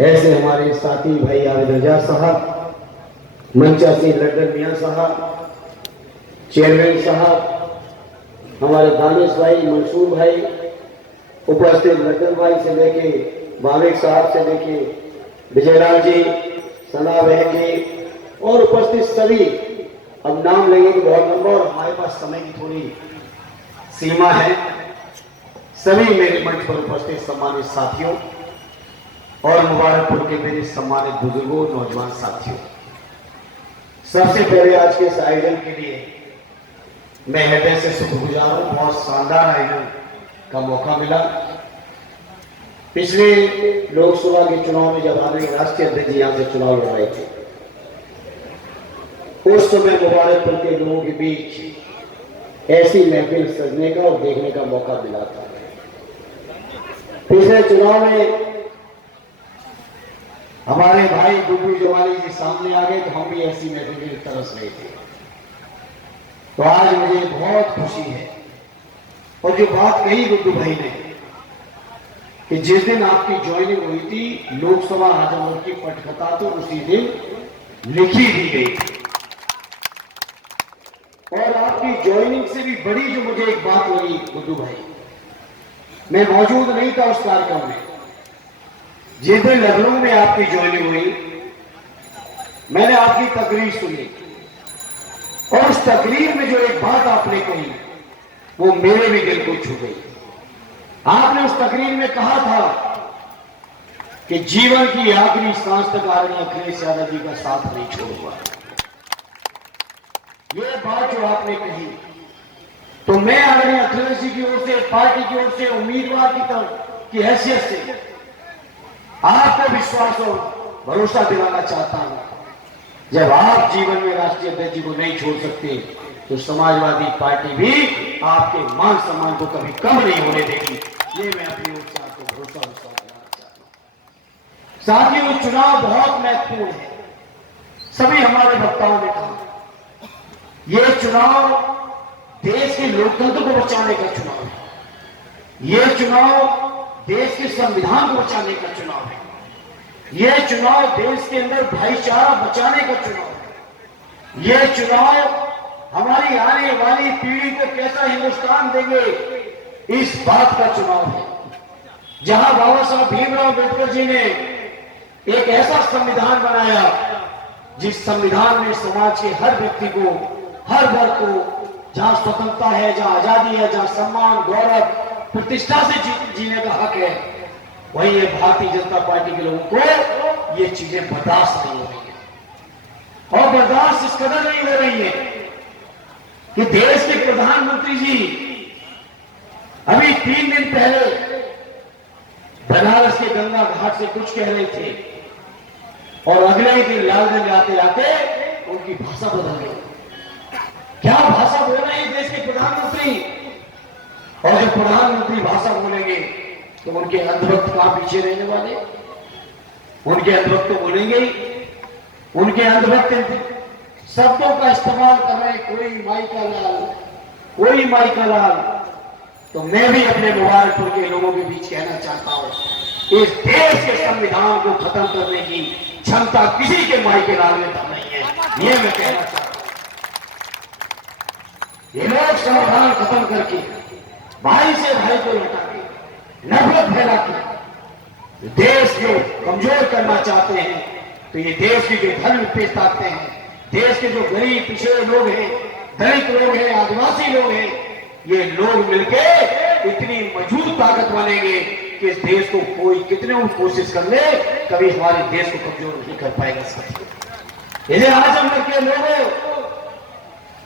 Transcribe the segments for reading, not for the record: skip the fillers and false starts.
ऐसे हमारे साथी भाई आबिद रजा साहब, मंचासी लड्डन मियाँ साहब, चेयरमैन साहब, हमारे दानिश भाई, मंसूर भाई, उपस्थित लड्डन भाई से लेके भाविक साहब से लेके विजयलाल जी, सना बहन जी और उपस्थित सभी, अब नाम लेंगे तो बहुत लंबा और हमारे पास समय की थोड़ी सीमा है। सभी मेरे मंच पर उपस्थित सम्मानित साथियों और मुबारकपुर के मेरे सम्मानित बुजुर्गों, नौजवान साथियों, सबसे पहले आज के इस आयोजन के लिए मैं हृदय से शुक्रगुजार हूं। बहुत शानदार आयोजन का मौका मिला। पिछले लोकसभा के चुनाव में जब हमारे राष्ट्रीय अध्यक्ष जी यहां से चुनाव लड़ थे, उस समय मुबारकपुर के लोगों के बीच ऐसी महफिल सजने का और देखने का मौका मिला था। पिछले चुनाव में हमारे भाई गुड्डू जवानी जी सामने आ गए तो हम भी ऐसी महफिल की तरस रहे थे। तो आज मुझे बहुत खुशी है। और जो बात कही गुड्डू भाई ने कि जिस दिन आपकी ज्वाइनिंग हुई थी लोकसभा आजमगढ़ की पटकथा तो उसी दिन लिखी दी गई थी। और आपकी ज्वाइनिंग से भी बड़ी जो मुझे एक बात लगी गुड्डू भाई, मैं मौजूद नहीं था उस कार्यक्रम में, जिस दिन लखनऊ में आपकी ज्वाइनिंग हुई मैंने आपकी तकरीर सुनी और उस तकरीर में जो एक बात आपने कही वो मेरे भी दिल को छू गई। आपने उस तकरीर में कहा था कि जीवन की आखिरी सांस तक आदरणीय अखिलेश यादव जी का साथ नहीं छोड़ूंगा। ये बात जो आपने कही तो मैं आदरणीय अखिलेश जी की ओर से, पार्टी की ओर से, उम्मीदवार की हैसियत से आपको विश्वास और भरोसा दिलाना चाहता हूं। जब आप जीवन में राष्ट्रीय अध्यक्ष जी को नहीं छोड़ सकते तो समाजवादी पार्टी भी आपके मान सम्मान को कभी कम नहीं होने देगी। ये मैं अपनी ओर से आपको भरोसा दिलाना चाहता हूं। साथियों, चुनाव बहुत महत्वपूर्ण है। सभी हमारे वक्ताओं ने कहा ये चुनाव देश के लोकतंत्र को बचाने का चुनाव है। ये चुनाव देश के संविधान को बचाने का चुनाव है। यह चुनाव देश के अंदर भाईचारा बचाने का चुनाव है। यह चुनाव हमारी आने वाली पीढ़ी को कैसा हिंदुस्तान देंगे इस बात का चुनाव है। जहां बाबा साहब भीमराव अम्बेडकर जी ने एक ऐसा संविधान बनाया जिस संविधान में समाज के हर व्यक्ति को, हर वर्ग को, जहां स्वतंत्रता है, जहां आजादी है, जहां सम्मान, गौरव, प्रतिष्ठा से जीने का हक है, वही ये भारतीय जनता पार्टी के लोगों को ये चीजें बर्दाश्त नहीं हो रही है। और बर्दाश्त इस कदर नहीं हो रही है कि देश के प्रधानमंत्री जी अभी 3 दिन पहले बनारस के गंगा घाट से कुछ कह रहे थे और अगले ही दिन लालगंज आते आते उनकी भाषा बदल गई। क्या भाषा बोल रहे हैं देश के प्रधानमंत्री? और जब प्रधानमंत्री भाषा बोलेंगे तो उनके अंधभक्त कहां पीछे रहने वाले? उनके अंधभक्त तो बोलेंगे ही। उनके अंधभक्त शब्दों का इस्तेमाल कर रहे, कोई माई का लाल, कोई माई का लाल। तो मैं भी अपने मुबारकपुर के लोगों के बीच कहना चाहता हूं, इस देश के संविधान को खत्म करने की क्षमता किसी के माई के लाल में तो नहीं है। ये मैं कहना चाहता हूं। ये लोग संविधान खत्म करके भाई से भाई को लटा के, नफरत फैला के देश को कमजोर करना चाहते हैं, तो ये देश की जो धर्म पे ताकते हैं, देश के जो गरीब पिछड़े लोग हैं, दलित लोग हैं, आदिवासी लोग हैं, ये लोग मिलके इतनी मजबूत ताकत बनेंगे कि इस देश को कोई कितने भी कोशिश कर ले, कभी हमारे देश को कमजोर नहीं कर पाएगा। साथियों, ये आजमगढ़ के लोगों,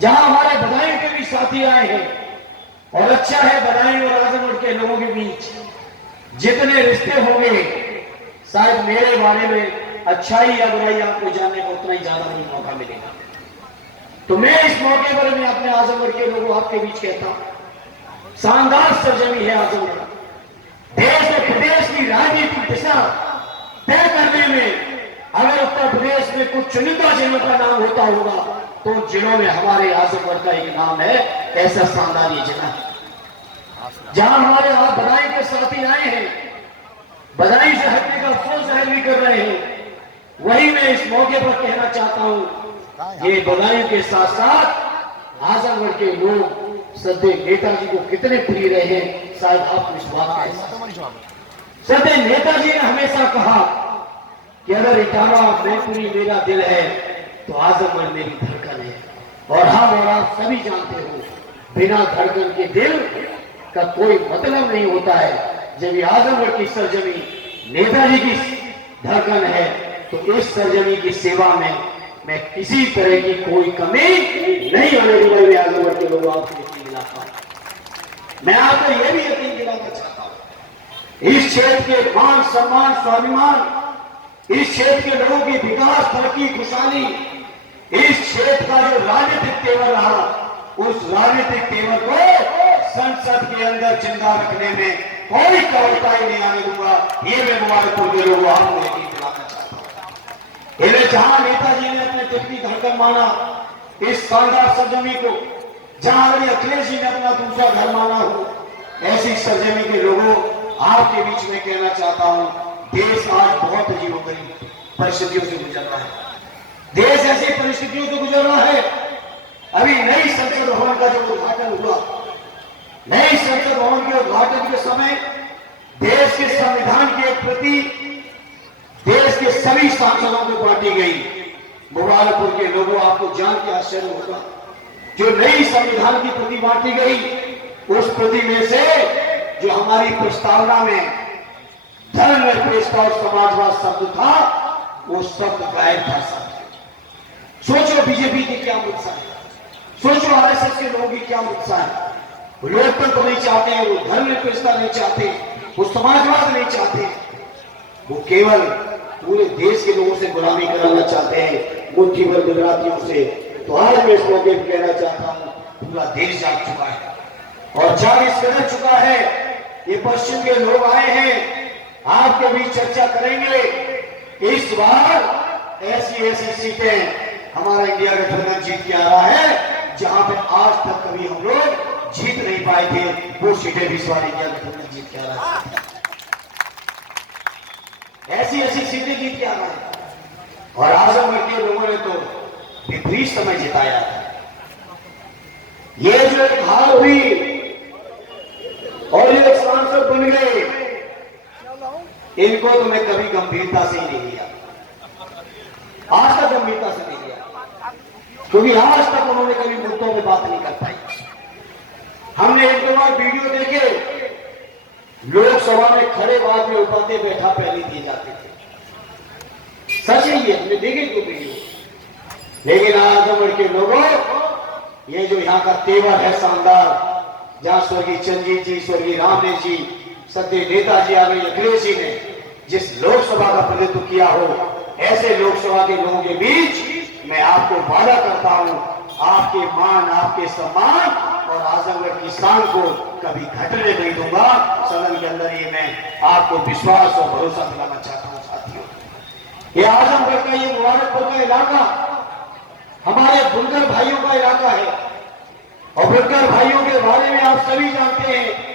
जहां हमारे बदायूं के भी साथी आए हैं, और अच्छा है बदायूं और आजमगढ़ के लोगों के बीच जितने रिश्ते होंगे, शायद मेरे बारे में अच्छाई या बुराई आपको जानने का उतना ही ज्यादा मुझे मौका मिलेगा। तो मैं इस मौके पर मैं अपने आजमगढ़ के लोगों आपके बीच कहता हूं, शानदार सरजमी है आजमगढ़। देश और प्रदेश की राजनीतिक दिशा तय करने में अगर उत्तर प्रदेश में कुछ चुनिंदा जिलों का नाम होता होगा तो उन जिलों में हमारे आजमगढ़ का एक नाम है। ऐसा शानदार ये जिला है जहां हमारे आप बदायूं के साथी आए हैं, बदायूं से हटने का अफसोस जाहिर भी कर मैं इस मौके पर कहना चाहता हूं, ये बधाइयों के साथ साथ आजमगढ़ के लोग सदैव नेताजी को कितने प्रिय रहे हैं, शायद आपको इस बात का सदैव नेताजी ने हमेशा कहा कि अगर इटावा मैनपुरी मेरा दिल है तो आजमगढ़ मेरी धड़कन है। और हम और आप सभी जानते हो, बिना धड़कन के दिल का कोई मतलब नहीं होता है। जब ये आजमगढ़ की सरजमी नेताजी की धड़कन है तो इस सरजमी की सेवा में मैं किसी तरह की कोई कमी नहीं होने दूंगा। आजमगढ़ के लोगों आपको यकीन दिलाता हूं, मैं आपको यह भी यकीन दिलाना चाहता हूं, इस क्षेत्र के मान सम्मान स्वाभिमान, इस क्षेत्र के लोगों की विकास तरक्की खुशहाली, इस क्षेत्र का जो राजनीतिक तेवर रहा, उस राजनीतिक तेवर को संसद के अंदर जिंदा रखने में कोई कोताही नहीं आने दूंगा। ये मैं मुबारकपुर के लोगों आपको यकीन दिलाना चाहता हूं। इन्हें जहां नेताजी ने अपने दिल की धड़कन माना इस शानदार सरजमी को, जहां अभी अखिलेश जी ने अपना दूसरा घर माना हो, ऐसी सरजमी के लोगों आपके बीच में कहना चाहता हूं, देश आज बहुत अजीबोगरीब परिस्थितियों से गुजर रहा है। देश ऐसी परिस्थितियों से गुजर रहा है। अभी नई संसद भवन का जो उद्घाटन हुआ, नई संसद भवन के उद्घाटन के समय देश के संविधान के प्रति देश के सभी सांसदों को बांटी गई। मुबारकपुर के लोगों आपको जान के आश्चर्य होगा, जो नई संविधान की प्रति बांटी गई, उस प्रति में से जो हमारी प्रस्तावना में धर्मनिरपेक्षता और समाजवाद शब्द था, वो शब्द गायब था। सोचो बीजेपी की क्या मुद्दा है, सोचो आरएसएस के लोगों की क्या मुद्दा है। वो लोकतंत्र नहीं चाहते, वो धर्मनिरपेक्षता नहीं चाहते, वो समाजवाद नहीं चाहते, वो केवल पूरे देश के लोगों से गुलामी कराना चाहते हैं, मुट्ठी भर गुजरातियों से। तो आज मैं इस मौके पर कहना चाहता हूं, पूरा देश जाग चुका है और जाग इस कदर चुका है, ये पश्चिम के लोग आए हैं, आपके बीच चर्चा करेंगे। इस बार ऐसी सीटें हमारा इंडिया गठबंधन जीत के आ रहा है, जहां पे आज तक कभी हम लोग जीत नहीं पाए थे, वो सीटें भी इस बार इंडिया गठबंधन जीत के आ रहा है। ऐसी सीटें जीत के आ रहा है। और आजमगढ़ के लोगों ने तो विपरीत समय जिताया। ये जो एक हार हुई और ये सांसद बन गए, इनको तो मैं कभी गंभीरता से ही नहीं लिया, आज तक गंभीरता से नहीं लिया, क्योंकि आज तक उन्होंने कभी मुद्दों पे बात नहीं कर पाई। हमने एक दो बार वीडियो देखे, लोकसभा में खड़े बाद में उपाध्याय बैठा पहले दिए जाते थे, सच है ये, हमने देखे दो वीडियो। लेकिन आजमगढ़ के लोगों, ये जो यहाँ का तेवर है शानदार, जहां स्वर्गीय चंद्रजीत जी, स्वर्गीय रामदेव जी, सत्य नेताजी आ गए, अखिलेश जी ने जिस लोकसभा का प्रतिनिधित्व किया हो, ऐसे लोकसभा के लोगों के बीच मैं आपको वादा करता हूं, आपके मान, आपके सम्मान और आजमगढ़ की शान को कभी घटने नहीं दूंगा। सदन के अंदर ये मैं आपको विश्वास और भरोसा दिलाना चाहता हूं। साथियों, ये आजमगढ़ का, ये मुबारकपुर का इलाका हमारे बुनकर भाइयों का इलाका है, और बुनकर भाइयों के बारे में आप सभी जानते हैं।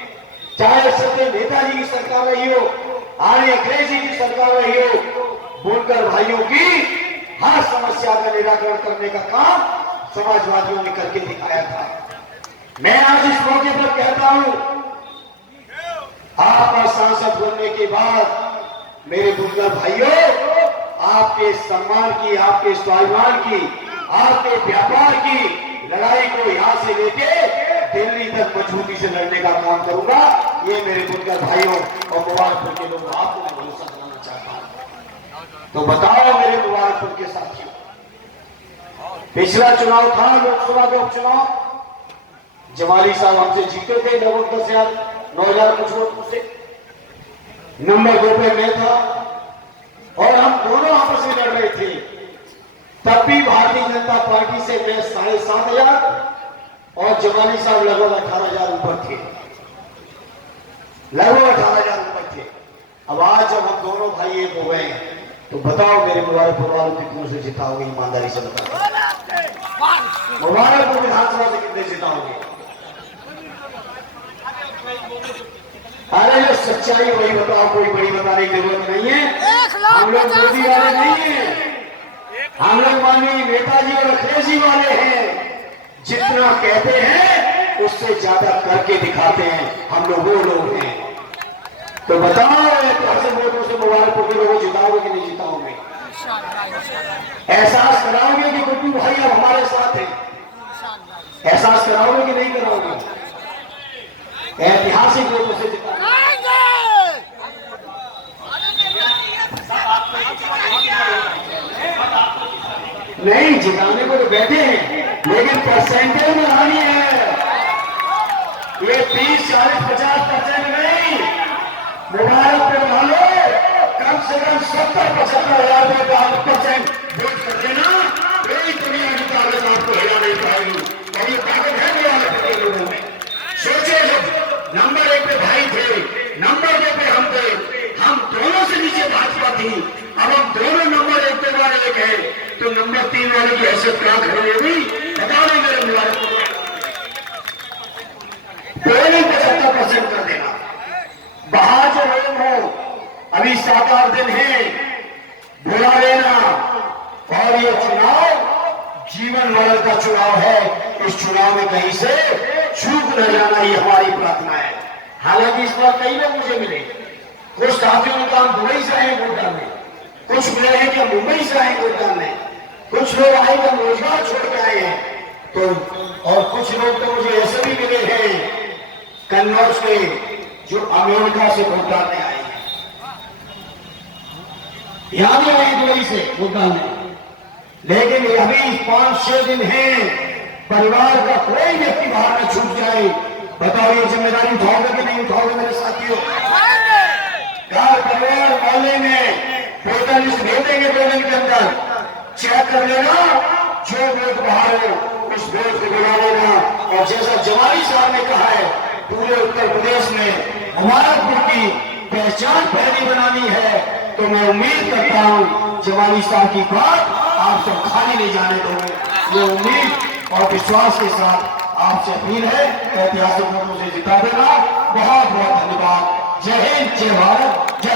चाहे सत्य नेताजी की सरकार रही हो, आर्य अखिलेश जी की सरकार रही हो, बुनकर भाइयों की हर समस्या का निराकरण करने का काम समाजवादियों ने करके दिखाया था। मैं आज इस मौके पर कहता हूं, आपका सांसद बनने के बाद मेरे बुनकर भाइयों, आपके सम्मान की, आपके स्वाभिमान की, आपके व्यापार की लड़ाई को यहां से लेके दिल्ली तक मजबूती से लड़ने का काम करूंगा। ये मेरे बुनकर भाइयों और मुबारकपुर के लोगों, आपको मैं भरोसा दिलाना चाहता हूं। तो बताओ मेरे मुबारकपुर के साथियों, पिछला चुनाव था लोकसभा का उपचुनाव, जमाली साहब हमसे जीते थे लगभग 9,000 कुछ वोटों से। नंबर 2 पे मैं था और हम दोनों आपस में लड़ रहे थे। तब भी भारतीय जनता पार्टी से मैं 7,500 और जमाली साहब लगभग 18,000 ऊपर थे, लगभग 18,000 ऊपर थे। अब आज जब हम दोनों भाई एक हो गए हैं, तो बताओ मेरे मुबारकपुर वालों कितनों से जिताओगे? ईमानदारी से बताओ, मुबारकपुर विधानसभा से कितने जिताओगे? अरे सच्चाई वही बताओ, कोई बड़ी बताने की जरूरत नहीं है। हम लोग मोदी वाले नहीं है, हम लोग माननीय नेताजी और अखिलेश जी वाले हैं, जितना कहते हैं उससे ज्यादा करके दिखाते हैं। हम लोग वो लोग हैं। तो बताओ ऐतिहासिक वोटों से मुबारकपुर के लोगों जिताओगे कि नहीं जिताओगे? एहसास कराओगे कि गुड्डू भाई अब हमारे साथ हैं? एहसास कराओगे कि नहीं कराओगे? ऐतिहासिक वोटों से जिताओगे। नहीं, जिताने को तो बैठे हैं, लेकिन परसेंटेज में आनी है। ये 30, 40, 50% नहीं, मुबारकपुर वालों कम से कम 70-75,000% वोट कर देना। कोई दुनिया की ताकत आपको हिला नहीं पाएगी। और ये ताकत है मुबारकपुर के लोगों में। सोचे जब नंबर 1 पे भाई थे, नंबर 2 पे हम थे, हम दोनों से नीचे भाजपा थी, अब हम दोनों नंबर 1 पे वाले एक है, तो नंबर 3 वाले की हैसियत कहां खड़ी होगी? बता रहे मेरे मुबारकपुर में 75% कर देना। बाहर जो लोग हो, अभी 7-8 दिन है, बुला लेना। और ये चुनाव जीवन मरण का चुनाव है। इस चुनाव में कहीं से चूक न जाना, ये हमारी प्रार्थना है। हालांकि इस बार कई लोग मुझे मिले, कुछ साथियों ने कहा हम दुबई से आए वोट डालने, कुछ मिले हैं कि मुंबई से आए वोट डालने, कुछ लोग आए कि रोजगार छोड़ के आए हैं, तो और कुछ लोग तो मुझे ऐसे भी मिले हैं कन्नौज के, जो अमेरिका से वोट डालने आए हैं, यहां भी आए दुबई से वोट डालने। लेकिन अभी 5-6 दिन है, परिवार का कोई व्यक्ति बाहर में छूट जाए, बताओ ये जिम्मेदारी उठाओगे कि नहीं उठाओगे मेरे साथियों? घर परिवार मोहल्ले में वोटर लिस्ट भेज देंगे 2 दिन के अंदर, चेक कर लेना, जो वोट बाहर हो उस वोट को बुला लेना। और जैसा जवानी साहब ने कहा है, पूरे उत्तर प्रदेश में मुबारकपुर की पहचान पहली बनानी है, तो मैं उम्मीद करता हूं जवानी साहब की बात आप सब खाली नहीं जाने दोगे। ये उम्मीद और विश्वास के साथ आपसे अपील है, ऐतिहासिक वोटों से जिता देना। बहुत बहुत धन्यवाद। जय हिंद, जय भारत, जय